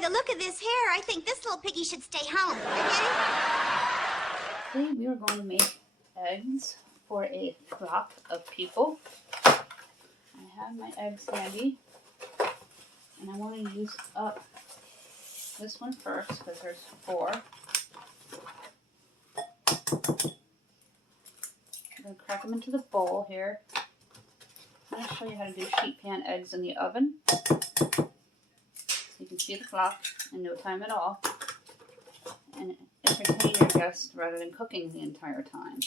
by the look of this hair, I think this little piggy should stay home, okay? Today we are going to make eggs for a flock of people. I have my eggs handy, and I want to use up this one first because there's 4. I'm going to crack them into the bowl here. I'm going to show you how to do sheet pan eggs in the oven. So you can see the clock in no time at all. And entertain your guests rather than cooking the entire time.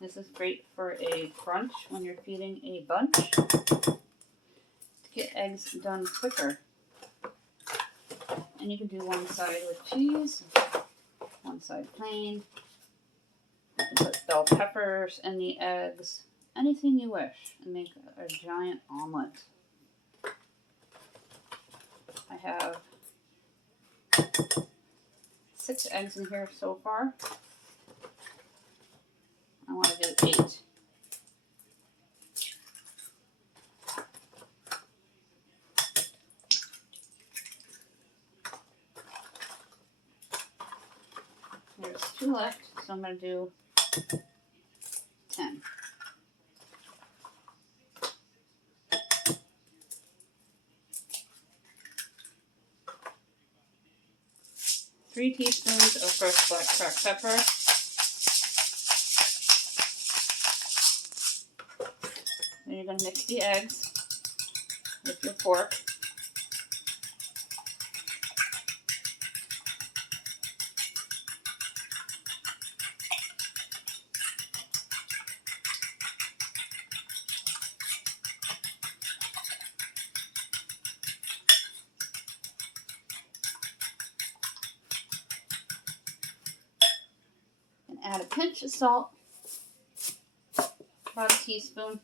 This is great for a brunch when you're feeding a bunch to get eggs done quicker. And you can do one side with cheese, one side plain. You can put bell peppers in the eggs, anything you wish, and make a giant omelet. I have 6 eggs in here so far. I want to do 8. There's 2 left, so I'm going to do 10. Three teaspoons of fresh black cracked pepper. Then you're going to mix the eggs with your fork. And add a pinch of salt, about a teaspoon.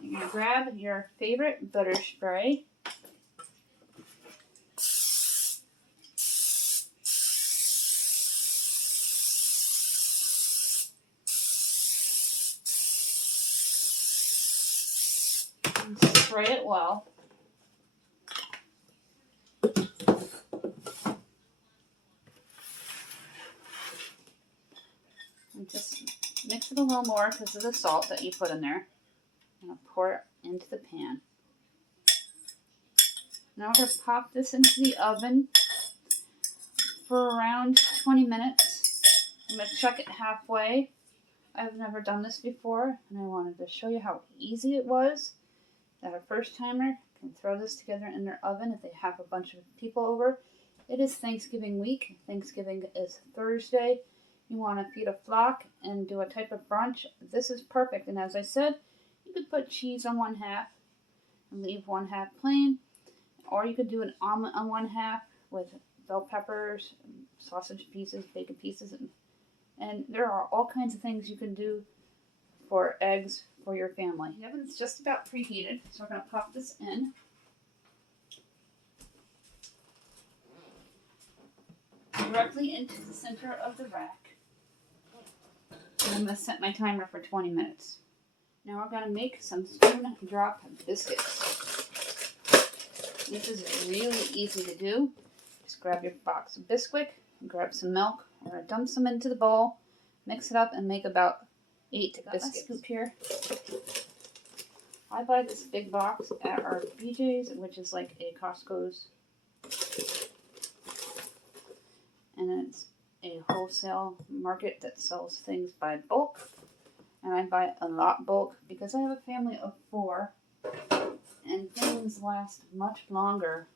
You're going to grab your favorite butter spray. And spray it well. And just mix it a little more because of the salt that you put in there. I'm going to pour it into the pan. Now we're going to pop this into the oven for around 20 minutes. I'm going to chuck it halfway. I've never done this before, and I wanted to show you how easy it was. That a first timer can throw this together in their oven if they have a bunch of people over. It is Thanksgiving week. Thanksgiving is Thursday. You want to feed a flock and do a type of brunch. This is perfect. And as I said, you could put cheese on one half and leave one half plain. Or you could do an omelet on one half with bell peppers, sausage pieces, bacon pieces. And there are all kinds of things you can do for eggs for your family. The oven's just about preheated, so we're going to pop this in. Directly into the center of the rack. And I'm going to set my timer for 20 minutes. Now we're going to make some spoon drop biscuits. This is really easy to do. Just grab your box of Bisquick, grab some milk. I'm going to dump some into the bowl, mix it up, and make about 8 biscuits. Scoop here. I buy this big box at our BJ's, which is like a Costco's. And it's a wholesale market that sells things by bulk. And I buy a lot bulk because I have a family of 4. And things last much longer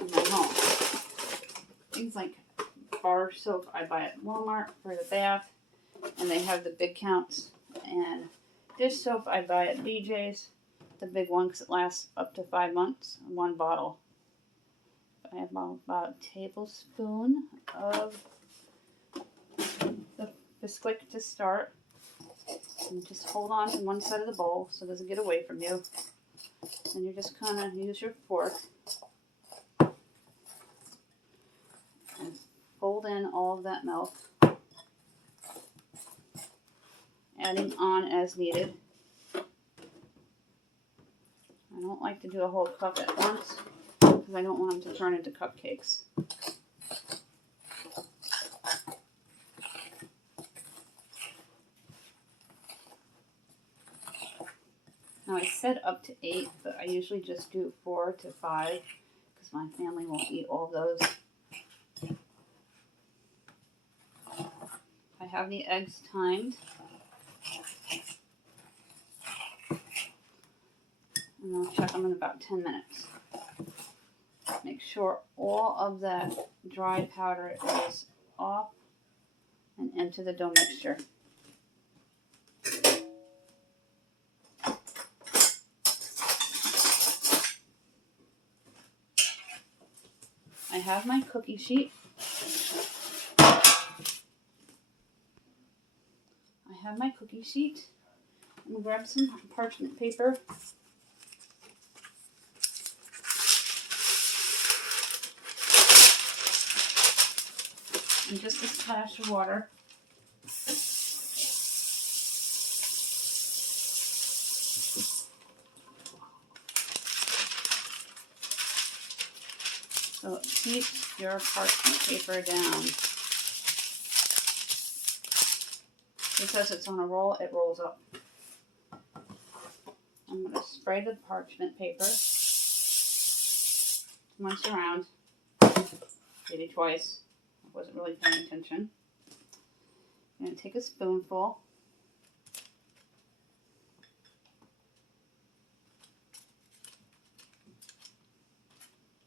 in my home. Things like bar soap I buy at Walmart for the bath. And they have the big counts. And dish soap I buy at BJ's. The big one because it lasts up to 5 months. 1 bottle. I have about a tablespoon of the Bisquick to start. And just hold on to one side of the bowl so it doesn't get away from you. And you just kind of use your fork and fold in all of that milk. Adding on as needed. I don't like to do a whole cup at once because I don't want them to turn into cupcakes. Now I said up to 8, but I usually just do 4 to 5 because my family won't eat all of those. I have the eggs timed. And I'll check them in about 10 minutes. Make sure all of that dried powder is off and into the dough mixture. I have my cookie sheet. I'm going to grab some parchment paper. And just a splash of water. So it keeps your parchment paper down. Because it's on a roll, it rolls up. I'm going to spray the parchment paper once around, maybe twice. I wasn't really paying attention. I'm going to take a spoonful.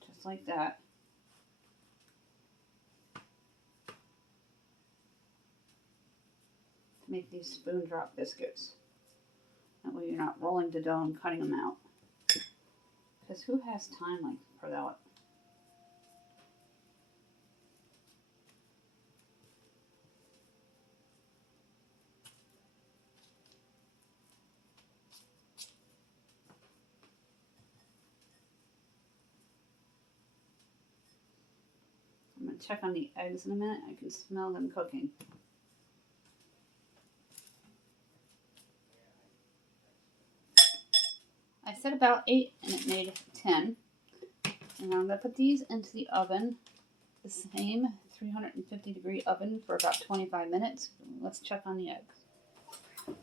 Just like that. To make these spoon drop biscuits. That way you're not rolling the dough and cutting them out. Because who has time for that? I'm going to check on the eggs in a minute. I can smell them cooking. I said about 8 and it made 10. And I'm going to put these into the oven, the same 350 degree oven for about 25 minutes. Let's check on the eggs.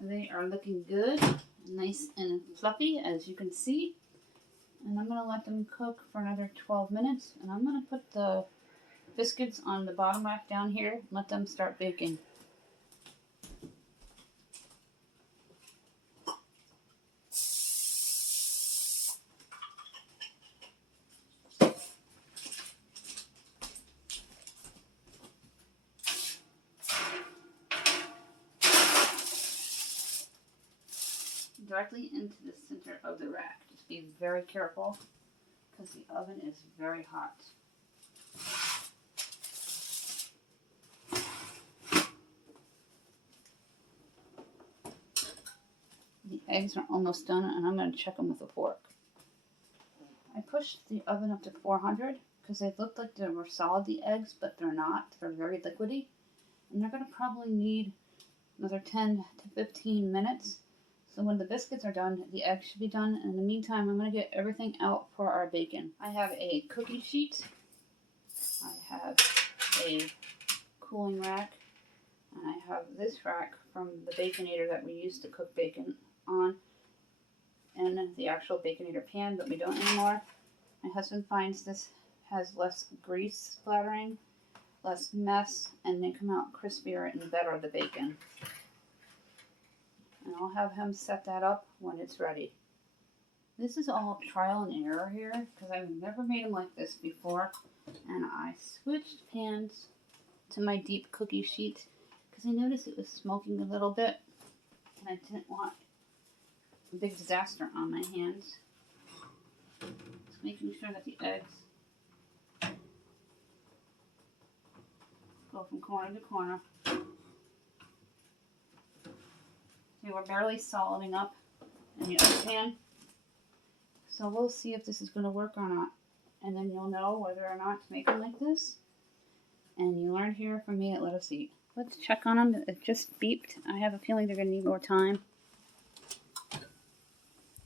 They are looking good, nice and fluffy as you can see. And I'm going to let them cook for another 12 minutes. And I'm going to put the biscuits on the bottom rack down here and let them start baking. Directly into the center of the rack. Just be very careful because the oven is very hot. The eggs are almost done and I'm going to check them with a fork. I pushed the oven up to 400 because they looked like they were solid, the eggs, but they're not. They're very liquidy. And they're going to probably need another 10 to 15 minutes. So when the biscuits are done, the eggs should be done. And in the meantime, I'm going to get everything out for our bacon. I have a cookie sheet. I have a cooling rack. And I have this rack from the Baconator that we used to cook bacon on. And the actual Baconator pan, but we don't anymore. My husband finds this has less grease splattering, less mess, and they come out crispier and better, the bacon. And I'll have him set that up when it's ready. This is all trial and error here because I've never made them like this before. And I switched pans to my deep cookie sheet because I noticed it was smoking a little bit. And I didn't want a big disaster on my hands. Just making sure that the eggs go from corner to corner. They were barely soliding up in the other pan. So we'll see if this is going to work or not. And then you'll know whether or not to make them like this. And you learned here from me at Let Us Eat. Let's check on them. It just beeped. I have a feeling they're going to need more time.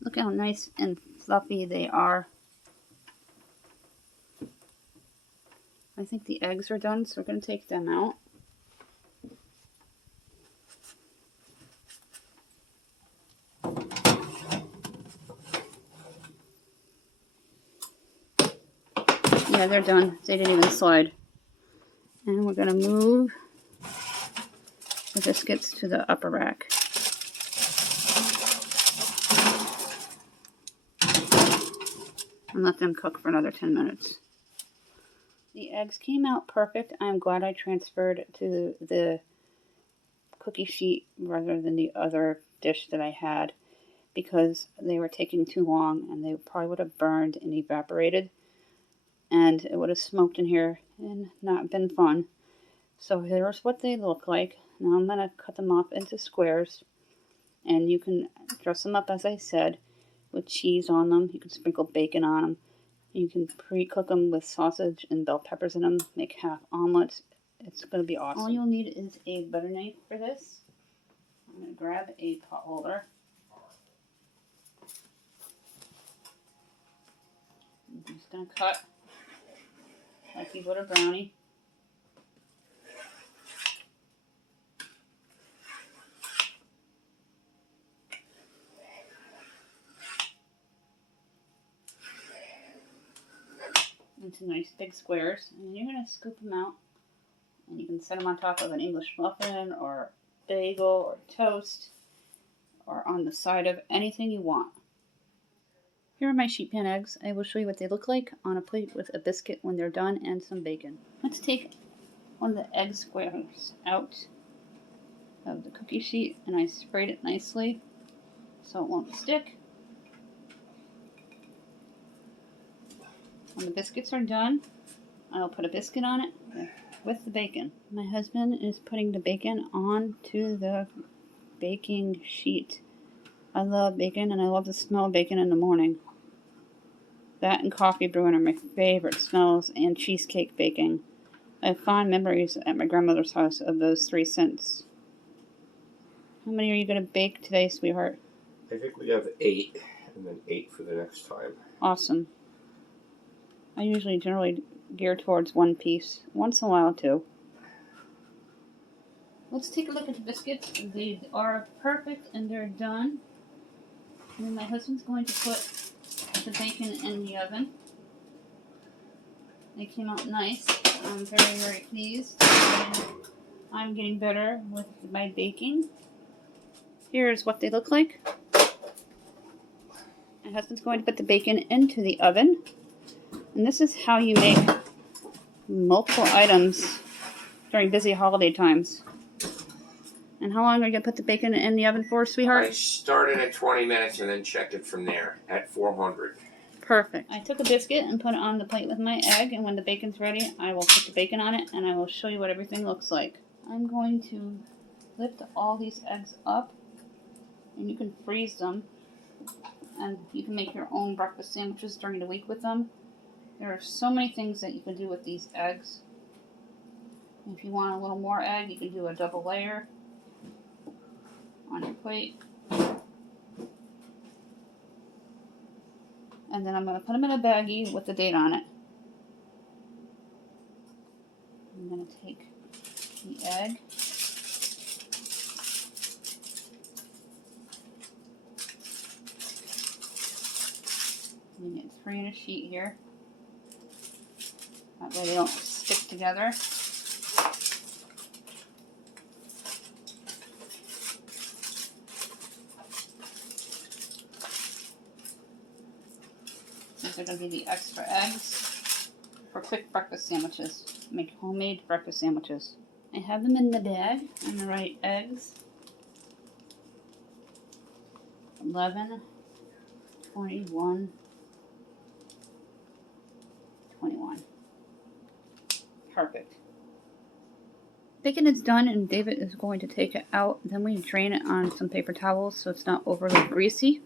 Look how nice and fluffy they are. I think the eggs are done, so we're going to take them out. Yeah, they're done. They didn't even slide. And we're going to move the biscuits to the upper rack. And let them cook for another 10 minutes. The eggs came out perfect. I'm glad I transferred to the cookie sheet rather than the other dish that I had, because they were taking too long and they probably would have burned and evaporated, and it would have smoked in here and not been fun. So here's what they look like. Now I'm going to cut them off into squares, and you can dress them up as I said with cheese on them. You can sprinkle bacon on them. You can pre-cook them with sausage and bell peppers in them. Make half omelets. It's going to be awesome. All you'll need is a butter knife for this. I'm going to grab a pot holder. I'm just going to cut like you would a brownie. Into nice big squares, and you're going to scoop them out, and you can set them on top of an English muffin or bagel or toast or on the side of anything you want. Here are my sheet pan eggs. I will show you what they look like on a plate with a biscuit when they're done and some bacon. Let's take one of the egg squares out of the cookie sheet, and I sprayed it nicely so it won't stick. When the biscuits are done, I'll put a biscuit on it with the bacon. My husband is putting the bacon onto the baking sheet. I love bacon, and I love the smell of bacon in the morning. That and coffee brewing are my favorite smells, and cheesecake baking. I have fond memories at my grandmother's house of those 3 scents. How many are you going to bake today, sweetheart? I think we have 8, and then 8 for the next time. Awesome. I usually generally gear towards 1 piece. Once in a while, 2. Let's take a look at the biscuits. They are perfect and they're done. And then my husband's going to put the bacon in the oven. They came out nice. I'm very, very pleased. I'm getting better with my baking. Here's what they look like. My husband's going to put the bacon into the oven. And this is how you make multiple items during busy holiday times. And how long are you going to put the bacon in the oven for, sweetheart? I started at 20 minutes and then checked it from there at 400. Perfect. I took a biscuit and put it on the plate with my egg, and when the bacon's ready, I will put the bacon on it, and I will show you what everything looks like. I'm going to lift all these eggs up, and you can freeze them, and you can make your own breakfast sandwiches during the week with them. There are so many things that you can do with these eggs. If you want a little more egg, you can do a double layer on your plate. And then I'm going to put them in a baggie with the date on it. I'm going to take the egg. I'm going to get 3 in a sheet here. That way they don't stick together. These are going to be the extra eggs for quick breakfast sandwiches. Make homemade breakfast sandwiches. I have them in the bag and the right eggs. 11, 21, 21. Perfect. Bacon is done, and David is going to take it out. Then we drain it on some paper towels so it's not overly greasy.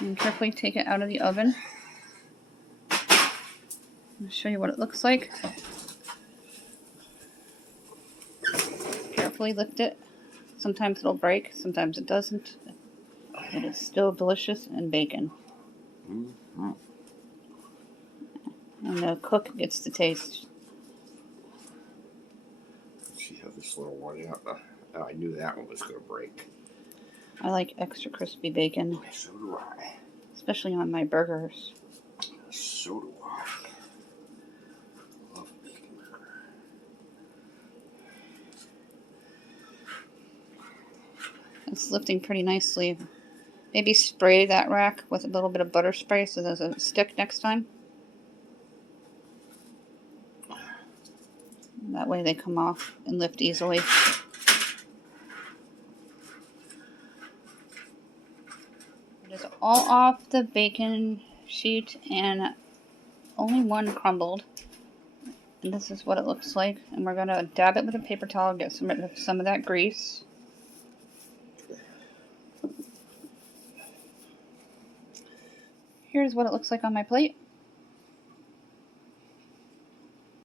And carefully take it out of the oven. I'll show you what it looks like. Carefully lift it. Sometimes it'll break, sometimes it doesn't. It is still delicious and bacon. And the cook gets to taste. See how this little one, oh, I knew that one was going to break. I like extra crispy bacon. So do I. Especially on my burgers. So do I. Love bacon burger. It's lifting pretty nicely. Maybe spray that rack with a little bit of butter spray so there's a stick next time. That way they come off and lift easily. It is all off the bacon sheet and only one crumbled. And this is what it looks like. And we're going to dab it with a paper towel, get some of that grease. Here's what it looks like on my plate.